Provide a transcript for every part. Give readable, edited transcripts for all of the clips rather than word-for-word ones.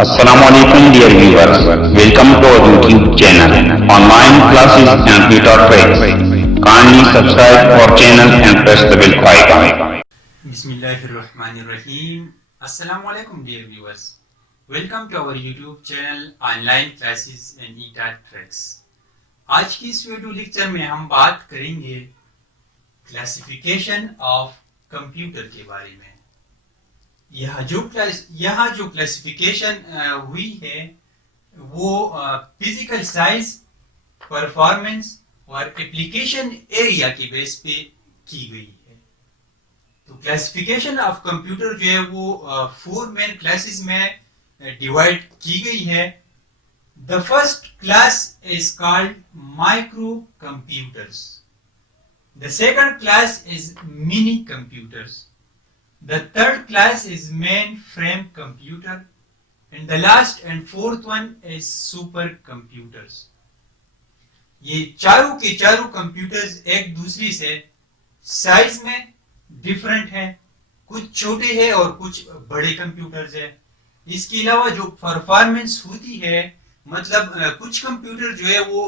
Assalamualaikum dear viewers. Welcome to our YouTube channel. Online classes and tutor tricks. Kindly subscribe our channel and press the bell icon. Bismillahirrahmanirrahim. Assalamualaikum dear viewers. Welcome to our YouTube channel Online classes and tutor tricks. आज की इस video lecture में हम बात करेंगे classification of computer के बारे में। यहाँ जो क्लासिफिकेशन हुई है वो फिजिकल साइज, परफॉर्मेंस और एप्लीकेशन एरिया के बेस पे की गई है। तो क्लासिफिकेशन ऑफ कंप्यूटर जो है वो 4 मेन क्लासेस में डिवाइड की गई है। The first class is called micro computers, the second class is mini computers, the third class is mainframe computer, and the last and fourth one is supercomputers. ये चारों के चारों कंप्यूटर्स एक दूसरे से साइज में डिफरेंट हैं, कुछ छोटे हैं और कुछ बड़े कंप्यूटर्स हैं। इसके अलावा जो परफॉर्मेंस होती है, मतलब कुछ कंप्यूटर जो है वो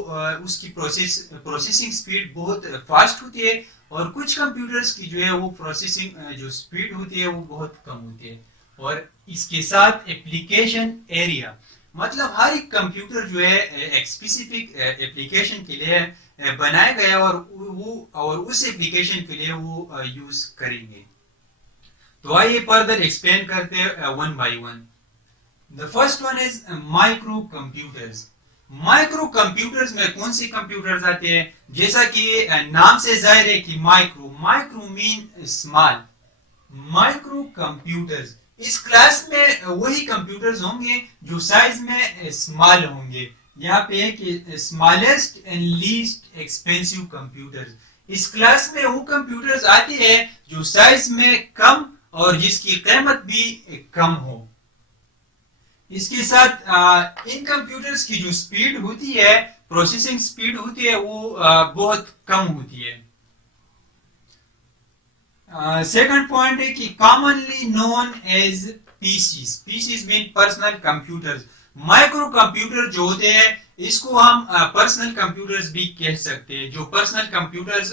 उसकी प्रोसेसिंग स्पीड बहुत फास्ट होती है और कुछ कंप्यूटर्स की जो है वो प्रोसेसिंग जो स्पीड होती है वो बहुत कम होती है। और इसके साथ एप्लीकेशन एरिया, मतलब हर एक कंप्यूटर जो है एक स्पेसिफिक एप्लीकेशन के लिए बनाया गया और उस एप्लीकेशन के लिए वो यूज करेंगे। तो आइए फर्दर एक्सप्लेन करते हैं one by one. The first one is micro computers. Micro computers में कौन से कंप्यूटर्स आते हैं? जैसा कि नाम से जाहिर है कि micro mean small. Micro computers इस क्लास में वही कंप्यूटर्स होंगे जो साइज में स्मॉल होंगे। यहाँ पे है कि smallest and least expensive computers. इस क्लास में वो कंप्यूटर्स आते हैं जो साइज में कम और जिसकी कीमत भी कम हो। इसके साथ इन कंप्यूटर्स की जो स्पीड होती है, प्रोसेसिंग स्पीड होती है, वो बहुत कम होती है। सेकंड पॉइंट है कि commonly known as PCs. PCs mean personal computers. Micro computer जो होते हैं इसको हम पर्सनल कंप्यूटर्स भी कह सकते हैं। जो पर्सनल कंप्यूटर्स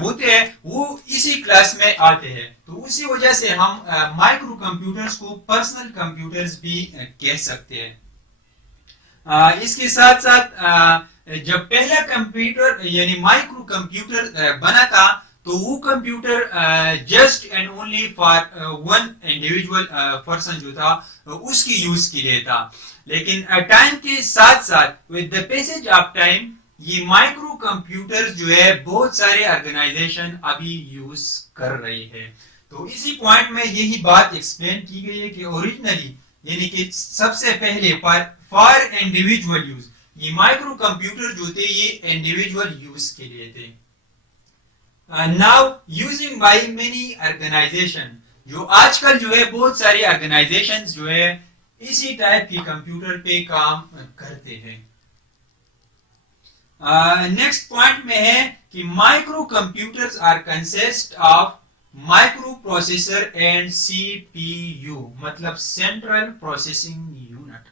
होते हैं वो इसी क्लास में आते हैं, तो उसी वजह से हम माइक्रो कंप्यूटर्स को पर्सनल कंप्यूटर्स भी कह सकते हैं। इसके साथ साथ जब पहला कंप्यूटर यानी माइक्रो कंप्यूटर बना था तो वो computer just and only for one individual person जो था उसकी यूज के लिए था। लेकिन टाइम के साथ साथ with the passage of time ये माइक्रो कंप्यूटर जो है बहुत सारे ऑर्गेनाइजेशन अभी यूज कर रही है। तो इसी पॉइंट में यही बात एक्सप्लेन की गई है कि ओरिजिनली यानी कि सबसे पहले फॉर इंडिविजुअल यूज ये माइक्रो कंप्यूटर जो थे ये इंडिविजुअल यूज के लिए थे। Now using by many organisation, जो आजकल जो है बहुत सारी ऑर्गेनाइजेशन जो है इसी टाइप के कंप्यूटर पे काम करते हैं। नेक्स्ट पॉइंट में है कि micro computers are consist of micro processor and CPU, मतलब सेंट्रल प्रोसेसिंग यूनिट।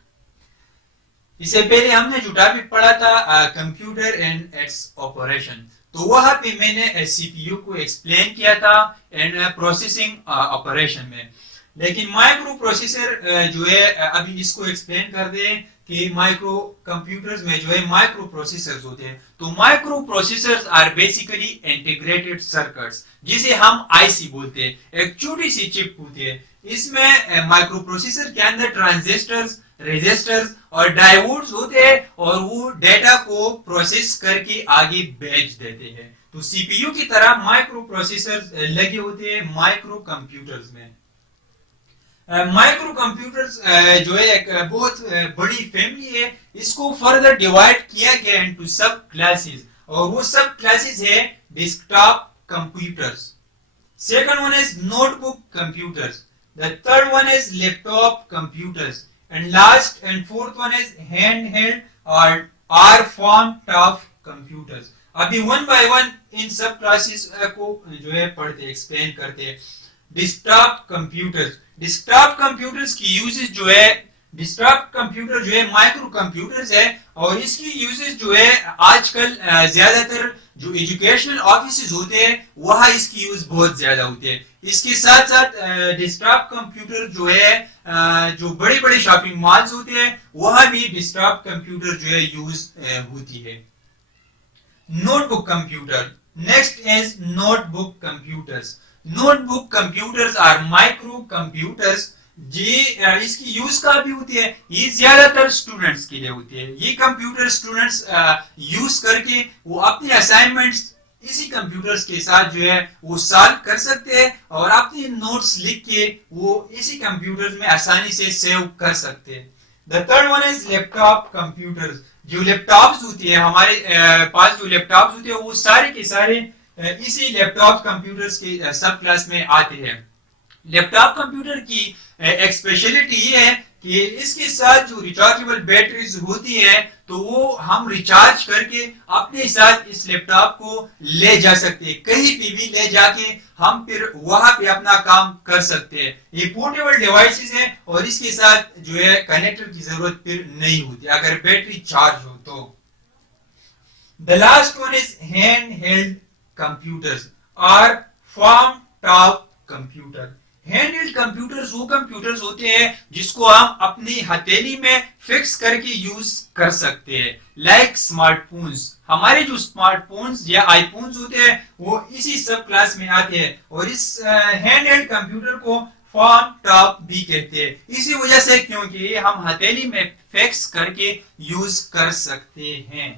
इससे पहले हमने जो टॉपिक पढ़ा था कंप्यूटर एंड इट्स ऑपरेशन, तो वहां पे मैंने सीपीयू को एक्सप्लेन किया था एंड प्रोसेसिंग ऑपरेशन में। लेकिन माइक्रो प्रोसेसर जो है अभी इसको एक्सप्लेन कर दे कि माइक्रो कंप्यूटर्स में जो है माइक्रो प्रोसेसर्स होते हैं। तो micro processors are basically integrated circuits, जिसे हम आईसी बोलते हैं। एक छोटी सी चिप होती है, इसमें माइक्रो प्रोसेसर के अंदर ट्रांजिस्टर्स, रेजिस्टर्स और डायोड्स होते हैं और वो डेटा को प्रोसेस करके आगे भेज देते हैं। तो सीपीयू की तरह माइक्रो प्रोसेसर्स लगे होते हैं माइक्रो कंप्यूटर्स में। माइक्रो कंप्यूटर्स जो है एक बहुत बड़ी फैमिली है। इसको फर्दर डिवाइड किया गया इनटू सब क्लासेस और वो सब क्लासेस है desktop computers, second one is notebook computers, the third one is laptop computers and last and fourth one is handheld और फॉर्म ऑफ कंप्यूटर्स। अभी वन बाय वन इन सब क्लासेस को जो है पढ़ते एक्सप्लेन करते हैं। डेस्कटॉप कंप्यूटर्स की यूजेस जो है डेस्कटॉप कंप्यूटर जो है माइक्रो कंप्यूटर्स है और इसकी यूजेस जो है आजकल ज्यादातर जो एजुकेशनल ऑफिसेज होते हैं वहां इसकी यूज बहुत ज्यादा होती है। इसके साथ साथ डेस्कटॉप कंप्यूटर जो है जो बड़े बड़े शॉपिंग मॉल्स होते हैं वहां भी डेस्कटॉप कंप्यूटर जो है यूज होती है। Notebook computer, next is notebook computers. Notebook computers are micro computers जी, इसकी यूज कहाँ भी होती है, ये ज्यादातर स्टूडेंट्स के लिए होती है। ये कंप्यूटर स्टूडेंट्स यूज करके वो अपने असाइनमेंट्स इसी कंप्यूटर्स के साथ जो है वो सॉल्व कर सकते हैं और अपने नोट्स लिख के वो इसी कंप्यूटर्स में आसानी से सेव कर सकते हैं। The third one is laptop computers. जो लैपटॉप्स होती है हमारे पास, जो लैपटॉप्स होते हैं वो सारे के सारे इसी लैपटॉप कंप्यूटर्स के सब क्लास में आते हैं। लैपटॉप कंप्यूटर की एक स्पेशलिटी ये है कि इसके साथ जो रिचार्जेबल बैटरीज होती है तो वो हम रिचार्ज करके अपने साथ इस लैपटॉप को ले जा सकते हैं, कहीं पे भी ले जाके हम फिर वहां पे अपना काम कर सकते हैं। ये पोर्टेबल डिवाइसेस है और इसके साथ जो है कनेक्टर की जरूरत फिर नहीं होती अगर बैटरी चार्ज हो तो। The last one is hand held computers और form top computer. Handheld computers वो कंप्यूटर्स होते हैं जिसको हम अपनी हथेली में फिक्स करके यूज कर सकते हैं, लाइक स्मार्टफोन्स। हमारे जो स्मार्टफोन्स या आईफोन्स होते हैं वो इसी सब क्लास में आते हैं और इस हैंडहेल्ड कंप्यूटर को फॉर्म टॉप भी कहते हैं, इसी वजह से क्योंकि हम हथेली में फिक्स करके यूज कर सकते हैं।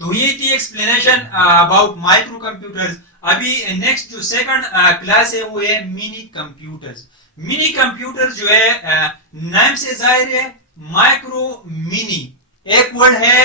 तो ये थी एक्सप्लेनेशन अबाउट माइक्रो कंप्यूटर्स। अभी नेक्स्ट जो सेकंड क्लास है वो है मिनी कंप्यूटर्स। मिनी कंप्यूटर जो है नाम से जाहिर है माइक्रो मिनी, एक वर्ड है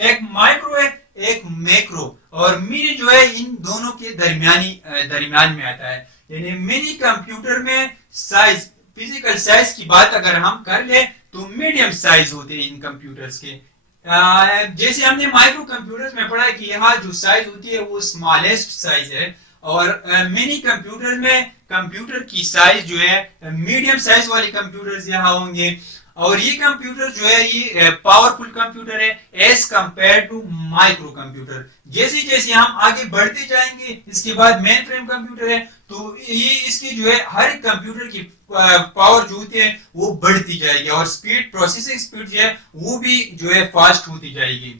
एक माइक्रो है एक मैक्रो और मिनी जो है इन दोनों के दरमियान में आता है। यानी मिनी कंप्यूटर में साइज, फिजिकल साइज की बात अगर हम कर ले तो मीडियम साइज होते हैं इन कंप्यूटर्स के। जैसे हमने माइक्रो कंप्यूटर्स में पढ़ा कि यहाँ जो साइज होती है वो स्मॉलेस्ट साइज है और मिनी कंप्यूटर में कंप्यूटर की साइज जो है मीडियम साइज वाले कंप्यूटर्स यहाँ होंगे और ये कंप्यूटर जो है ये पावरफुल कंप्यूटर है as compare to micro computer. जैसे जैसे हम आगे बढ़ते जाएंगे इसके बाद मेन फ्रेम कंप्यूटर है तो ये इसकी जो है हर एक कंप्यूटर की पावर जो होती है वो बढ़ती जाएगी और स्पीड, प्रोसेसिंग स्पीड जो है वो भी जो है फास्ट होती जाएगी।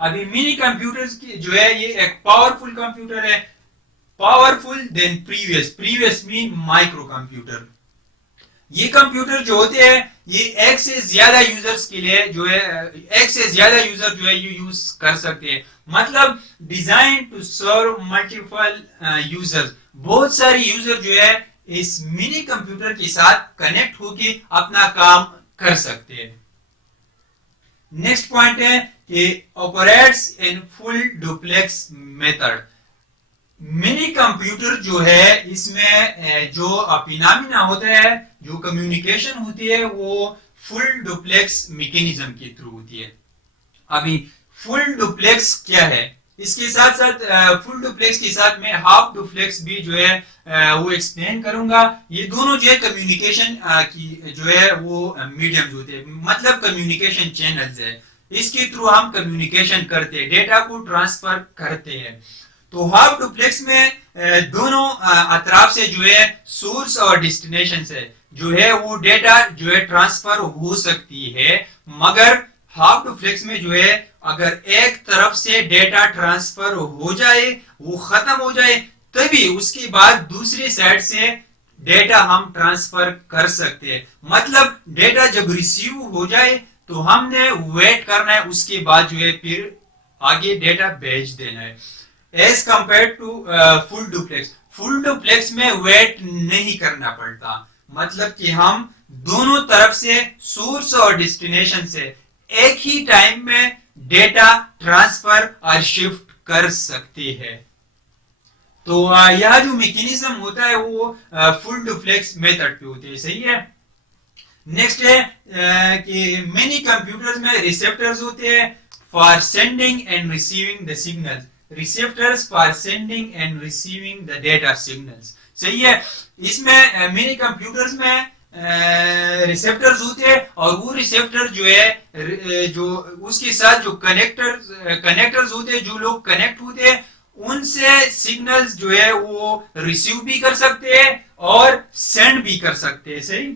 अभी मिनी कंप्यूटर्स की जो है ये एक पावरफुल कंप्यूटर है, powerful than previous mean micro computer. ये कंप्यूटर जो होते हैं ये एक से ज्यादा यूजर्स के लिए जो है एक से ज्यादा यूजर जो है ये यूज कर सकते हैं, मतलब design to serve multiple users. बहुत सारे यूजर जो है इस मिनी कंप्यूटर के साथ कनेक्ट होके अपना काम कर सकते हैं। नेक्स्ट पॉइंट है कि operates in full duplex method. Mini computer जो है इसमें जो फिनोमेना होता है, जो कम्युनिकेशन होती है वो फुल डुप्लेक्स मैकेनिज्म के थ्रू होती है। अभी फुल डुप्लेक्स क्या है, इसके साथ साथ फुल डुप्लेक्स के साथ में हाफ डुप्लेक्स भी जो है वो एक्सप्लेन करूंगा। ये दोनों जो है कम्युनिकेशन की जो है वो मीडियम होते हैं, मतलब कम्युनिकेशन चैनल्स है, इसके थ्रू हम कम्युनिकेशन करते हैं, डेटा को ट्रांसफर करते हैं। तो हाफ डुप्लेक्स में दोनों अतराफ से जो है सोर्स और डेस्टिनेशन से जो है वो डेटा जो है ट्रांसफर हो सकती है, मगर हाफ डुप्लेक्स में जो है अगर एक तरफ से डेटा ट्रांसफर हो जाए, वो खत्म हो जाए, तभी उसके बाद दूसरी साइड से डेटा हम ट्रांसफर कर सकते हैं। मतलब डेटा जब रिसीव हो जाए तो हमने वेट करना है, उसके बाद जो है फिर आगे डेटा भेज देना है। As compare to full duplex, full duplex में वेट नहीं करना पड़ता, मतलब कि हम दोनों तरफ से सोर्स और डेस्टिनेशन से एक ही टाइम में डेटा ट्रांसफर और शिफ्ट कर सकते हैं। तो यह जो मैकेनिज्म होता है वो फुल डुप्लेक्स मेथड पे होते हैं, सही है। नेक्स्ट है कि मेनी कंप्यूटर्स में रिसेप्टर्स होते हैं for sending end receiving the signals, receptors for sending end receiving the data signals, सही है। इसमें मिनी कंप्यूटर्स में रिसेप्टर्स होते हैं और वो रिसेप्टर जो है जो उसके साथ जो कनेक्टर्स होते हैं, जो लोग कनेक्ट होते हैं उनसे सिग्नल्स जो है वो रिसीव भी कर सकते हैं और सेंड भी कर सकते हैं। सही।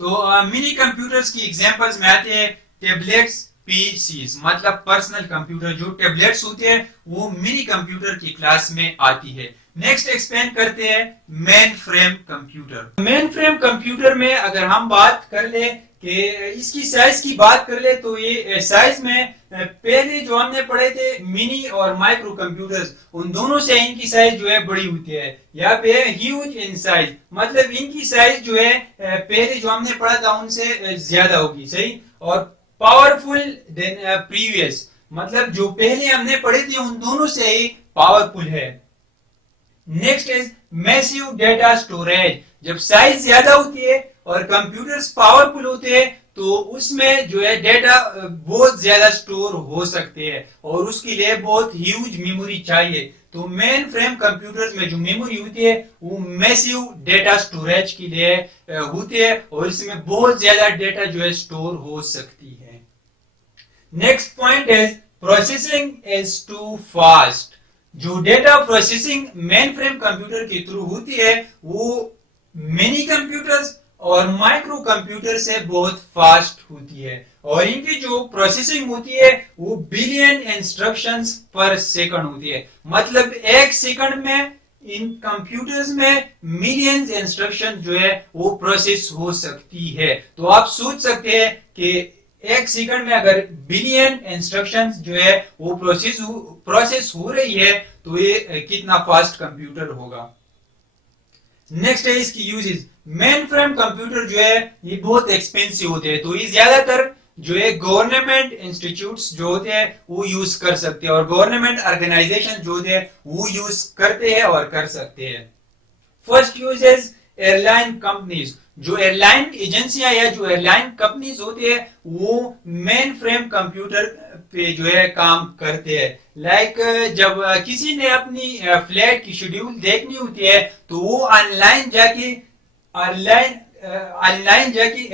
तो मिनी कंप्यूटर्स की एग्जांपल्स में आते हैं टेबलेट्स, पीसीज, मतलब पर्सनल कंप्यूटर। जो टेबलेट्स होते हैं वो मिनी कंप्यूटर की क्लास में आती है। नेक्स्ट एक्सप्लेन करते हैं main frame computer. Main frame computer में अगर हम बात कर ले कि इसकी साइज की बात कर ले तो ये साइज में पहले जो हमने पढ़े थे मिनी और माइक्रो कंप्यूटर्स, उन दोनों से इनकी साइज जो है बड़ी होती है। यहाँ पे ह्यूज इन साइज, मतलब इनकी साइज जो है पहले जो हमने पढ़ा था उनसे ज्यादा होगी। सही। और पावरफुल देन प्रीवियस, मतलब जो पहले हमने पढ़े थे उन दोनों से ही पावरफुल है। Next is massive data storage. जब साइज ज्यादा होती है और कंप्यूटर्स पावरफुल होते हैं तो उसमें जो है डेटा बहुत ज्यादा स्टोर हो सकते हैं और उसके लिए बहुत ह्यूज मेमोरी चाहिए। तो मेन फ्रेम कंप्यूटर्स में जो मेमोरी होती है वो मैसिव डेटा स्टोरेज के लिए होती है और इसमें बहुत ज्यादा डेटा जो है स्टोर हो सकती है। Next point is processing is too fast. जो data processing mainframe computer के थ्रू होती है वो मिनी कंप्यूटर्स और माइक्रो कंप्यूटर से बहुत फास्ट होती है और इनकी जो प्रोसेसिंग होती है वो बिलियन इंस्ट्रक्शंस पर सेकंड होती है। मतलब एक सेकंड में इन कंप्यूटर्स में मिलियंस इंस्ट्रक्शन जो है वो प्रोसेस हो सकती है। तो आप सोच सकते हैं कि एक सेकंड में अगर बिलियन इंस्ट्रक्शंस जो है वो प्रोसेस हो रही है तो ये कितना फास्ट कंप्यूटर होगा। नेक्स्ट है इसकी यूजेस। मेन फ्रेम कंप्यूटर जो है ये बहुत एक्सपेंसिव होते हैं तो ये ज्यादातर जो है गवर्नमेंट इंस्टीट्यूट्स जो होते हैं वो यूज कर सकते हैं और गवर्नमेंट ऑर्गेनाइजेशन जो होते हैं वो यूज करते हैं और कर सकते हैं। First use is airline companies. जो एयरलाइन एजेंसियां या जो एयरलाइन कंपनीज होती है वो मेन फ्रेम कंप्यूटर पे जो है काम करते हैं। लाइक जब किसी ने अपनी फ्लाइट की शेड्यूल देखनी होती है तो वो ऑनलाइन जाके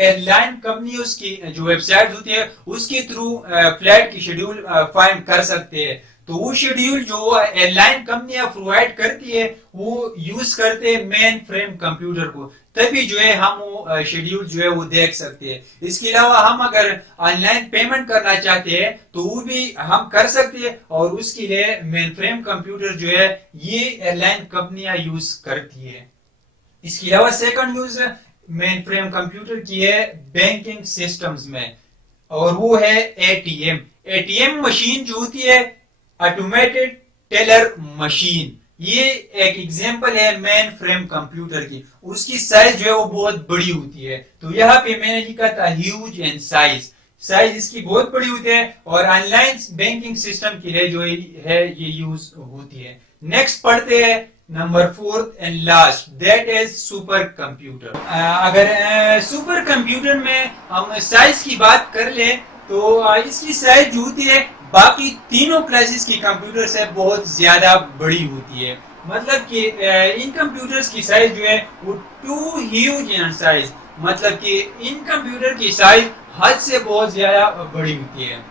एयरलाइन कंपनी उसकी जो वेबसाइट होती है उसके थ्रू फ्लाइट की शेड्यूल फाइंड कर सकते हैं। तो वो शेड्यूल जो एयरलाइन कंपनियां प्रोवाइड करती है वो यूज करते हैं मेन फ्रेम कंप्यूटर को, तभी जो है हम वो शेड्यूल जो है वो देख सकते हैं। इसके अलावा हम अगर ऑनलाइन पेमेंट करना चाहते हैं तो वो भी हम कर सकते हैं और उसके लिए मेन फ्रेम कंप्यूटर जो है ये एयरलाइन कंपनियां यूज करती है। इसके अलावा second use main frame computer की है बैंकिंग सिस्टम्स में और वो है एटीएम। एटीएम मशीन जो होती है ऑटोमेटेड टेलर मशीन, ये एक एग्जांपल है मेन फ्रेम कंप्यूटर की। उसकी साइज जो है वो बहुत बड़ी होती है। तो यहाँ पे मैंने लिखा था ह्यूज इन साइज इसकी बहुत बड़ी होती है और ऑनलाइन बैंकिंग सिस्टम के लिए जो है ये यूज होती है। नेक्स्ट पढ़ते हैं number fourth and last, that is super computer. अगर सुपर कंप्यूटर में हम साइज की बात कर ले तो इसकी साइज जो होती है बाकी तीनों क्लासेस की कंप्यूटर से बहुत ज्यादा बड़ी होती है। मतलब कि इन कंप्यूटर्स की साइज जो है वो टू ह्यूज इन साइज, मतलब कि इन कंप्यूटर की साइज हद से बहुत ज्यादा बड़ी होती है।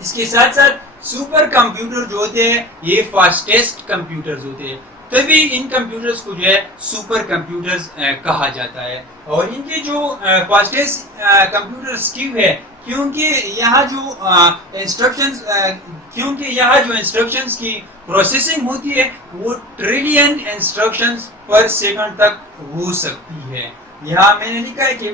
इसके साथ साथ सुपर कंप्यूटर जो होते हैं ये फास्टेस्ट कंप्यूटर्स होते हैं, तभी इन कंप्यूटर्स को जो है सुपर कंप्यूटर्स कहा जाता है। और इनके जो फास्टेस्ट कंप्यूटर्स क्यों है, क्योंकि यहाँ जो इंस्ट्रक्शंस की प्रोसेसिंग होती है वो ट्रिलियन इंस्ट्रक्शंस पर सेकंड तक हो सकती है। यहाँ मैंने लिखा है कि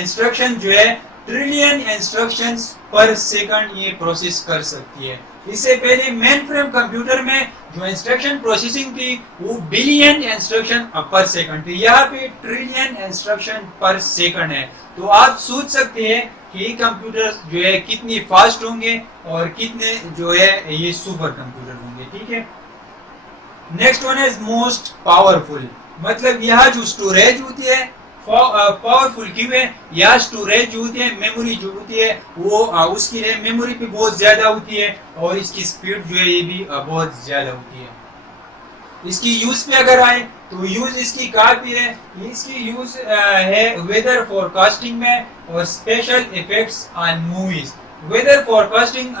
इंस्ट्रक्शन जो है ट्रिलियन इंस्ट्रक्शंस पर सेकंड ये प्रोसेस कर सकती है। इससे पहले मेन फ्रेम कंप्यूटर में जो इंस्ट्रक्शन प्रोसेसिंग थी वो बिलियन इंस्ट्रक्शन पर सेकंड थी, यहाँ पे ट्रिलियन इंस्ट्रक्शन पर सेकंड है। तो आप सोच सकते हैं कि ये कंप्यूटर जो है कितनी फास्ट होंगे और कितने जो है ये सुपर कंप्यूटर होंगे। ठीक है। Next one is most powerful, मतलब यहाँ जो स्टोरेज होती है पावरफुल क्यों है, या स्टोरेज जो होती है मेमोरी जो होती है वो उसकी मेमोरी भी बहुत ज्यादा होती है और इसकी स्पीड जो है ये भी बहुत ज्यादा होती है। इसकी यूज पे अगर आए तो यूज इसकी काफी है। इसकी यूज है वेदर फोरकास्टिंग में और special effects on movies. Weather forecasting,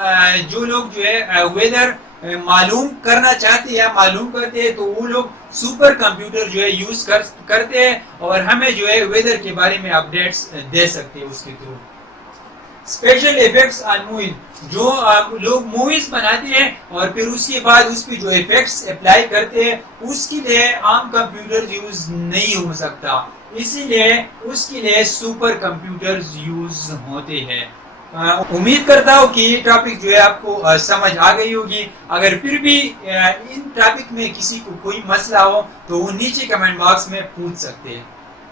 जो लोग जो है वेदर मालूम करना चाहते हैं, मालूम करते हैं, तो वो लोग सुपर कंप्यूटर जो है यूज करते हैं और हमें जो है वेदर के बारे में अपडेट्स दे सकते हैं उसके through. Special effects on movies, जो लोग मूवीज बनाते हैं और फिर उसके बाद उस पर जो इफेक्ट्स अप्लाई करते हैं, उसके लिए आम कंप्यूटर यूज नहीं हो सकता, इसीलिए उसके लिए सुपर कंप्यूटर्स यूज होते हैं। उम्मीद करता हूँ कि ये टॉपिक जो है आपको समझ आ गई होगी। अगर फिर भी इन टॉपिक में किसी को कोई मसला हो तो वो नीचे कमेंट बॉक्स में पूछ सकते हैं।